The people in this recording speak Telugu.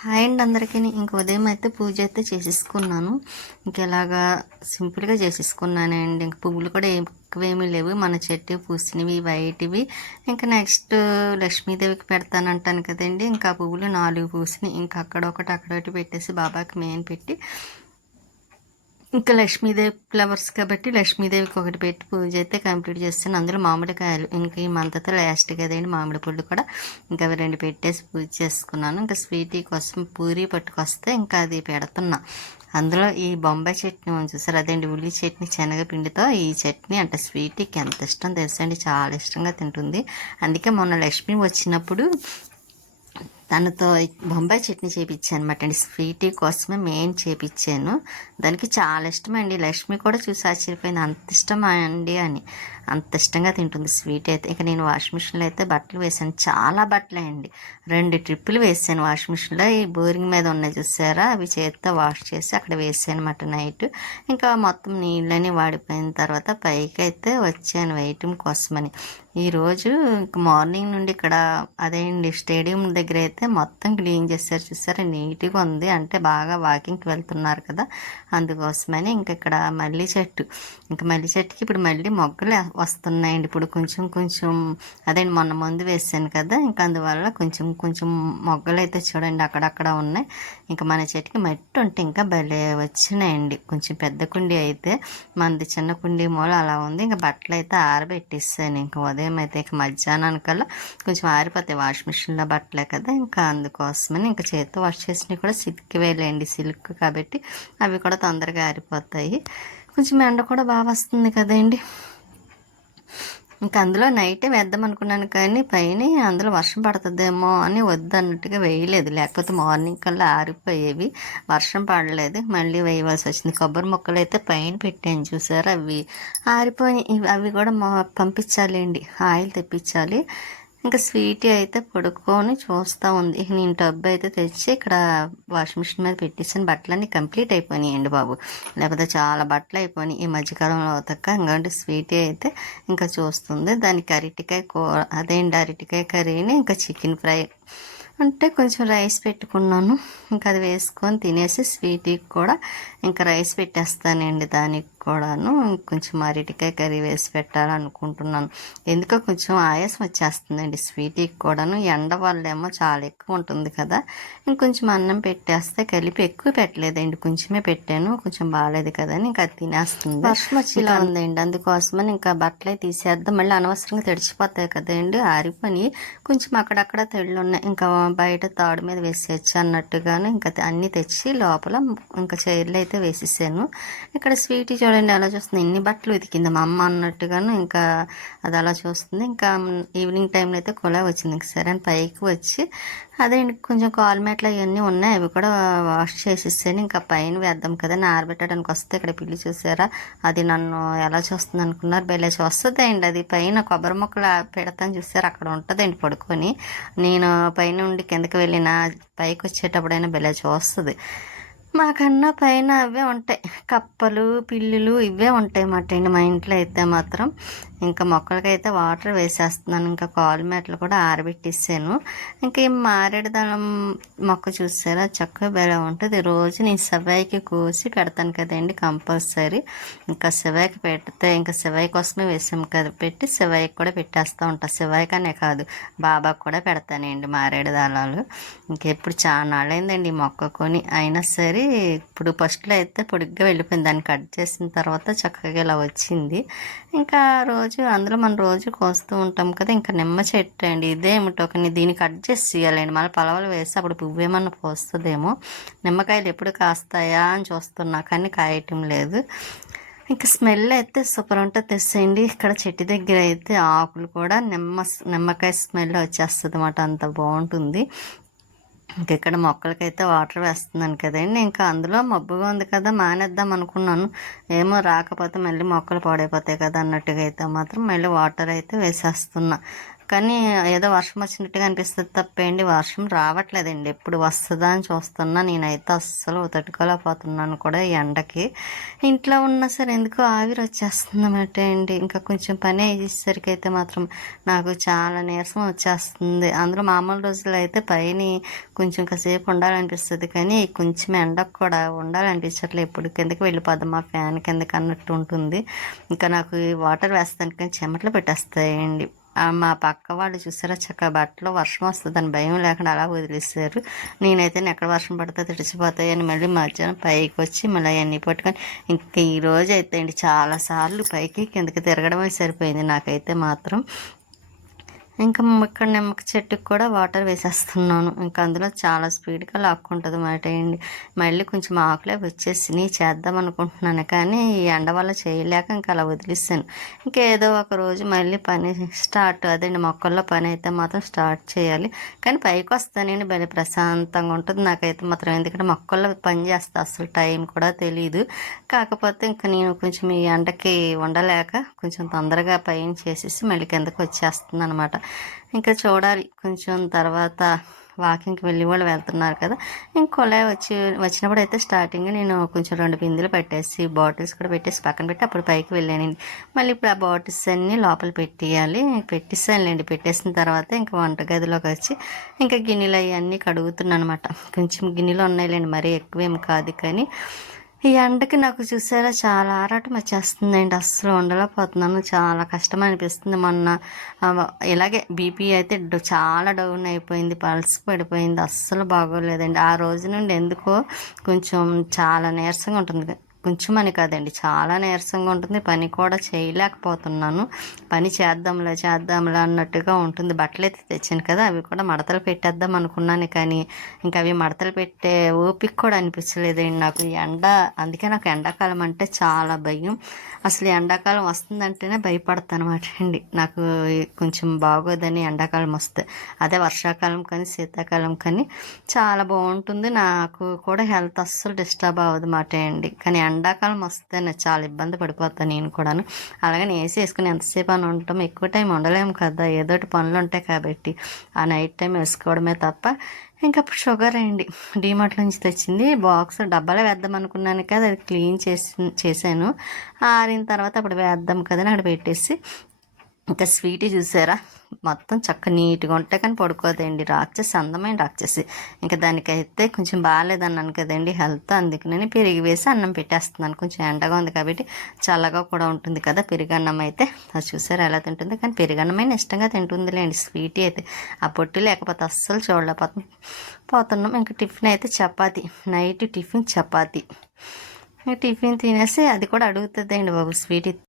హాయ్ అండి అందరికీ. ఇంక ఉదయం అయితే పూజ అయితే చేసేసుకున్నాను. ఇలాగా సింపుల్గా చేసేసుకున్నానండి. ఇంక పువ్వులు కూడా ఎక్కువేమీ లేవు, మన చెట్టు పూసినవి వైట్వి. ఇంకా నెక్స్ట్ లక్ష్మీదేవికి పెడతానంటాను కదండి, ఇంకా పువ్వులు 4 పూసినాయి. ఇంకా అక్కడొకటి పెట్టేసి బాబాకి మెయిన్ పెట్టి, ఇంకా లక్ష్మీదేవి ఫ్లవర్స్ కాబట్టి లక్ష్మీదేవికి ఒకటి పెట్టి పూజ అయితే కంప్లీట్ చేస్తాను. అందులో మామిడికాయలు ఇంకా ఈ మంత్ లాస్ట్ కదండి, మామిడి పళ్ళు కూడా ఇంకా అవి 2 పెట్టేసి పూజ చేసుకున్నాను. ఇంకా స్వీటీ కోసం పూరి పట్టుకొస్తే ఇంకా అది పెడుతున్నా. అందులో ఈ బొంబాయి చట్నీ ఉంది చూసారు, అదేంటి ఉల్లి చట్నీ శనగపిండితో. ఈ చట్నీ అంటే స్వీటీకి ఎంత ఇష్టం తెలుసండి, చాలా ఇష్టంగా తింటుంది. అందుకే మొన్న లక్ష్మి వచ్చినప్పుడు తనతో బొంబాయి చట్నీ చేయించాను అనమాట అండి. స్వీటీ కోసమే మెయిన్ చేయించాను. దానికి చాలా ఇష్టమండి. లక్ష్మి కూడా చూసి ఆశ్చర్యపోయింది, అంత ఇష్టమా అండి అని. అంత ఇష్టంగా తింటుంది స్వీట్ అయితే. ఇక నేను వాషింగ్ మిషన్లో అయితే బట్టలు వేసాను, చాలా బట్టలే అండి. 2 ట్రిప్పులు వేసాను వాషింగ్ మిషన్లో. ఈ బోరింగ్ మీద ఉన్నాయి చూసారా, అవి చేతితో వాష్ చేసి అక్కడ వేసాను అనమాట నైట్. ఇంకా మొత్తం నీళ్ళని వాడిపోయిన తర్వాత పైకి అయితే వచ్చాను వేయటం కోసమని. ఈరోజు ఇంక మార్నింగ్ నుండి ఇక్కడ అదేంటి స్టేడియం దగ్గర అయితే మొత్తం క్లీన్ చేశారు చూసారా, నీట్గా ఉంది. అంటే బాగా వాకింగ్కి వెళ్తున్నారు కదా, అందుకోసమని. ఇంక ఇక్కడ మల్లి చెట్టు, ఇంకా మల్లి చెట్టుకి ఇప్పుడు మళ్ళీ మొగ్గలు వస్తున్నాయండి. ఇప్పుడు కొంచెం కొంచెం అదేంటి మొన్న మందు వేసాను కదా, ఇంకా అందువల్ల కొంచెం కొంచెం మొగ్గలు అయితే చూడండి అక్కడక్కడ ఉన్నాయి. ఇంకా మన చెట్టుకి మట్టి ఉంటే ఇంకా భలే వచ్చినాయండి. కొంచెం పెద్ద కుండీ అయితే, మనది చిన్న కుండీ మూల అలా ఉంది. ఇంకా బట్టలు అయితే ఆరబెట్టేసాను. ఇంకా ఉదయం అయితే ఇక మధ్యాహ్నానికల్లా కొంచెం ఆరిపోతాయి, వాషింగ్ మిషన్లో బట్టలే కదా, ఇంకా అందుకోసమని. ఇంకా చేతితో వాష్ చేసినవి కూడా సిల్క్వేలేండి, సిల్క్ కాబట్టి అవి కూడా తొందరగా ఆరిపోతాయి. కొంచెం ఎండ కూడా బాగా వస్తుంది కదండి. ఇంకా అందులో నైటే వేద్దాం అనుకున్నాను, కానీ పైన అందులో వర్షం పడుతుందేమో అని వద్దన్నట్టుగా వేయలేదు, లేకపోతే మార్నింగ్ కల్లా ఆరిపోయేవి. వర్షం పడలేదు, మళ్ళీ వేయవలసి వచ్చింది. కొబ్బరి మొక్కలు అయితే పైన పెట్టాను చూసారా, అవి ఆరిపోయి అవి కూడా పంపించాలండి, ఆయిల్ తెప్పించాలి. ఇంకా స్వీటీ అయితే పడుకొని చూస్తూ ఉంది. నేను టబ్ అయితే తెచ్చి ఇక్కడ వాషింగ్ మిషన్ మీద పెట్టేసాను. బట్టలన్నీ కంప్లీట్ అయిపోయినాయండి బాబు, లేకపోతే చాలా బట్టలు అయిపోయినాయి ఈ మధ్యకాలంలో అవుతాక. ఇంకంటే స్వీటీ అయితే ఇంకా చూస్తుంది. దానికి అరటికాయ కూర, అదేంటి అరటికాయ కర్రీని ఇంకా చికెన్ ఫ్రై అంటే కొంచెం రైస్ పెట్టుకున్నాను. ఇంకా అది వేసుకొని తినేసి స్వీటీకి కూడా ఇంకా రైస్ పెట్టేస్తానండి. దానికి కూడాను కొంచెం అరటికాయ కర్రీ వేసి పెట్టాలనుకుంటున్నాను. ఎందుకో కొంచెం ఆయాసం వచ్చేస్తుందండి స్వీటీకి కూడాను. ఎండ వల్లేమో చాలా ఎక్కువ ఉంటుంది కదా, ఇంకొంచెం అన్నం పెట్టేస్తే కలిపి ఎక్కువ పెట్టలేదండి, కొంచెమే పెట్టాను. కొంచెం బాగాలేదు కదా అని ఇంకా అది తినేస్తుంది. వర్షం వచ్చేలా ఉందండి, అందుకోసమని ఇంకా బట్టలే తీసేద్దాం, మళ్ళీ అనవసరంగా తడిచిపోతాయి కదండి, ఆరిపోయి కొంచెం అక్కడక్కడ తెళ్ళు ఉన్నాయి. ఇంకా బయట తాడు మీద వేసేయచ్చు అన్నట్టుగాను ఇంకా అన్నీ తెచ్చి లోపల ఇంకా చైర్లు అయితే వేసేసాను. ఇక్కడ స్వీటీ చూడండి అలా చూస్తుంది, ఎన్ని బట్టలు ఉతికింది మా అమ్మ అన్నట్టుగాను. ఇంకా అది అలా చూస్తుంది. ఇంకా ఈవినింగ్ టైంలో అయితే కుళాయి వచ్చింది. ఇంక సరే అని పైకి వచ్చి అదే కొంచెం కాల్మేట్లు అవన్నీ ఉన్నాయి, అవి కూడా వాష్ చేసేసాను. ఇంకా పైన వేద్దాం కదా ఆరబెట్టడానికి వస్తే ఇక్కడ పిల్లి చూసారా, అది నన్ను ఎలా చూస్తుంది అనుకున్నారు, బెల్లే చూస్తుంది అండి. అది పైన కొబ్బరి మొక్కలు పెడతాను చూసారు, అక్కడ ఉంటుందండి పడుకొని. నేను పైన ఉండి కిందకి వెళ్ళిన పైకి వచ్చేటప్పుడైనా బెల్లే చూస్తుంది. మాకన్నా పైన అవే ఉంటాయి, కప్పలు పిల్లులు ఇవే ఉంటాయి అన్నమాట అండి మా ఇంట్లో అయితే మాత్రం. ఇంకా మొక్కలకైతే వాటర్ వేసేస్తున్నాను. ఇంకా కాల్మేట్లు కూడా ఆరబెట్టేసాను. ఇంకా ఈ మారేడుదళం మొక్క చూసారా, చక్కగా బెల ఉంటుంది. రోజు నేను సెవాయికి కోసి పెడతాను కదండి కంపల్సరీ. ఇంకా సెవాయికి పెడితే ఇంకా సెవాయి కోసమే వేసాము కదా, పెట్టి సెవాయికి కూడా పెట్టేస్తూ ఉంటాను. సెవాయికనే కాదు, బాబాకు కూడా పెడతానండి మారేడుదళాలు. ఇంకెప్పుడు చాలా నాళ్ళైందండి ఈ మొక్క కొని, అయినా సరే ఇప్పుడు ఫస్ట్లో అయితే పొడిగ్గా వెళ్ళిపోయింది, దాన్ని కట్ చేసిన తర్వాత చక్కగా ఇలా వచ్చింది. ఇంకా రోజు అందులో మనం రోజు కోస్తూ ఉంటాం కదా. ఇంకా నిమ్మ చెట్టు అండి, ఇదేమిటో కానీ దీన్ని కట్ చేసి చేయాలండి, మళ్ళీ పలవలు వేసి అప్పుడు పువ్వు ఏమన్నా పోస్తుందేమో. నిమ్మకాయలు ఎప్పుడు కాస్తాయా అని చూస్తున్నా కానీ కాయటం లేదు. ఇంకా స్మెల్ అయితే సూపర్ ఉంటుంది తెస్సేయండి. ఇక్కడ చెట్టు దగ్గర అయితే ఆకులు కూడా నిమ్మకాయ స్మెల్ వచ్చేస్తుంది అన్నమాట, అంత బాగుంటుంది. ఇంకెక్కడ మొక్కలకైతే వాటర్ వేస్తున్నాను కదండి. ఇంకా అందులో మబ్బుగా ఉంది కదా, మానేద్దాం అనుకున్నాను. ఏమో రాకపోతే మళ్ళీ మొక్కలు పాడైపోతాయి కదా అన్నట్టుగా అయితే మాత్రం మళ్ళీ వాటర్ అయితే వేసేస్తున్నా. కానీ ఏదో వర్షం వచ్చినట్టుగా అనిపిస్తుంది తప్పేండి, వర్షం రావట్లేదండి. ఎప్పుడు వస్తుందా అని చూస్తున్నా. నేనైతే అస్సలు తట్టుకోలేకపోతున్నాను కూడా ఈ ఎండకి. ఇంట్లో ఉన్నా సరే ఎందుకో ఆవిరి వచ్చేస్తుందన్నమాట అండి. ఇంకా కొంచెం పని అయ్యేసరికి అయితే మాత్రం నాకు చాలా నీరసం వచ్చేస్తుంది. అందులో మామూలు రోజుల్లో అయితే పైన కొంచెం కాసేపు ఉండాలనిపిస్తుంది, కానీ కొంచెం ఎండకు కూడా ఉండాలనిపించట్లేదు. ఎప్పుడు కిందకి వెళ్ళిపోద్దాం మా ఫ్యాన్ కిందకి అన్నట్టు ఉంటుంది. ఇంకా నాకు ఈ వాటర్ వేస్తాను కానీ చెమటలు పెట్టేస్తాయండి. మా పక్క వాళ్ళు చూసారా, చక్కగా బట్టలు వర్షం వస్తుందని భయం లేకుండా అలా వదిలేసారు. నేనైతే ఎక్కడ వర్షం పడితే తడిచిపోతాయి అని మళ్ళీ మధ్యాహ్నం పైకి వచ్చి మళ్ళీ అవన్నీ పట్టుకొని ఇంకా ఈ రోజు అయితే అండి చాలాసార్లు పైకి కిందకి తిరగడమే సరిపోయింది నాకైతే మాత్రం. ఇంకా ఇక్కడ నిమ్మక చెట్టుకి కూడా వాటర్ వేసేస్తున్నాను. ఇంకా అందులో చాలా స్పీడ్గా లాక్కుంటుంది అన్నమాట అండి. మళ్ళీ కొంచెం ఆకులే వచ్చేసి చేద్దాం అనుకుంటున్నాను, కానీ ఈ ఎండ వల్ల చేయలేక ఇంకా అలా వదిలేసాను. ఇంకేదో ఒక రోజు మళ్ళీ పని స్టార్ట్, అదండి మొక్కల్లో పని అయితే మాత్రం స్టార్ట్ చేయాలి. కానీ పైకి వస్తానండి భలే ప్రశాంతంగా ఉంటుంది నాకైతే మాత్రం, ఎందుకంటే మొక్కల్లో పని చేస్తా అసలు టైం కూడా తెలియదు. కాకపోతే ఇంకా నేను కొంచెం ఈ ఎండకి ఉండలేక కొంచెం తొందరగా పైన చేసేసి మళ్ళీ కిందకి వచ్చేస్తుంది అనమాట. ఇంకా చూడాలి కొంచెం తర్వాత వాకింగ్కి వెళ్ళి వాళ్ళు వెళ్తున్నారు కదా. ఇంకోలా వచ్చినప్పుడు అయితే స్టార్టింగ్ నేను కొంచెం 2 బిందెలు పెట్టేసి బాటిల్స్ కూడా పెట్టేసి పక్కన పెట్టి అప్పుడు పైకి వెళ్ళానండి. మళ్ళీ ఇప్పుడు ఆ బాటిల్స్ అన్నీ లోపల పెట్టేయాలి. పెట్టేసానులేండి. పెట్టేసిన తర్వాత ఇంకా వంటగదిలోకి వచ్చి ఇంకా గిన్నెలు అవన్నీ కడుగుతున్నాను అనమాట. కొంచెం గిన్నెలు ఉన్నాయిలేండి, మరీ ఎక్కువేం కాదు. కానీ ఈ ఎండకి నాకు చూసారా చాలా ఆరాటం వచ్చేస్తుందండి. అస్సలు ఉండలేకపోతున్నాను, చాలా కష్టం అనిపిస్తుంది. మొన్న ఇలాగే బీపీ అయితే చాలా డౌన్ అయిపోయింది, పల్స్ పడిపోయింది, అస్సలు బాగోలేదండి. ఆ రోజు నుండి ఎందుకో కొంచెం చాలా నీరసంగా ఉంటుంది. కొంచెం అని కాదండి, చాలా నీరసంగా ఉంటుంది. పని కూడా చేయలేకపోతున్నాను. పని చేద్దాంలే అన్నట్టుగా ఉంటుంది. బట్టలు అయితే తెచ్చాను కదా, అవి కూడా మడతలు పెట్టేద్దాం అనుకున్నాను, కానీ ఇంకా అవి మడతలు పెట్టే ఓపిక కూడా అనిపించలేదండి నాకు ఈ ఎండ. అందుకే నాకు ఎండాకాలం అంటే చాలా భయం. అసలు ఎండాకాలం వస్తుందంటేనే భయపడతాను అనమాట అండి. నాకు కొంచెం బాగోదని ఎండాకాలం వస్తే. అదే వర్షాకాలం కానీ శీతాకాలం కానీ చాలా బాగుంటుంది. నాకు కూడా హెల్త్ అస్సలు డిస్టర్బ్ అవ్వదు మాట అండి. కానీ ఎండాకాలం వస్తే నేను చాలా ఇబ్బంది పడిపోతాను నేను కూడాను. అలాగని ఏసీ వేసుకుని ఎంతసేపు అని ఉంటాం, ఎక్కువ టైం ఉండలేము కదా, ఏదోటి పనులు ఉంటాయి కాబట్టి ఆ నైట్ టైం వేసుకోవడమే తప్ప. ఇంకా షుగర్ అండి డీమార్ట్ నుంచి తెచ్చింది బాక్స్, డబ్బాలో వేద్దాం అనుకున్నాను కదా, అది క్లీన్ చేశాను. ఆరిన తర్వాత అప్పుడు వేద్దాం కదా అని అక్కడ పెట్టేసి ఇంకా స్వీట్ చూసారా మొత్తం చక్క నీట్గా ఉంటాయి కానీ పడుకోదండి. రాక్షసి, అందమైన రాక్షసి. ఇంకా దానికైతే కొంచెం బాగాలేదన్నాను కదండి హెల్త్, అందుకని పెరిగి వేసి అన్నం పెట్టేస్తున్నాను. కొంచెం ఎండగా ఉంది కాబట్టి చల్లగా కూడా ఉంటుంది కదా పెరుగన్నం అయితే. అది చూసారా ఎలా తింటుంది, కానీ పెరుగన్నమైన ఇష్టంగా తింటుందిలేండి. స్వీట్ అయితే ఆ పొట్టు లేకపోతే అస్సలు చూడలేకపోతున్నాం. ఇంకా టిఫిన్ అయితే chapati, night tiffin chapati. Tiffin తినేసి అది కూడా అడుగుతుందండి బాబు స్వీట్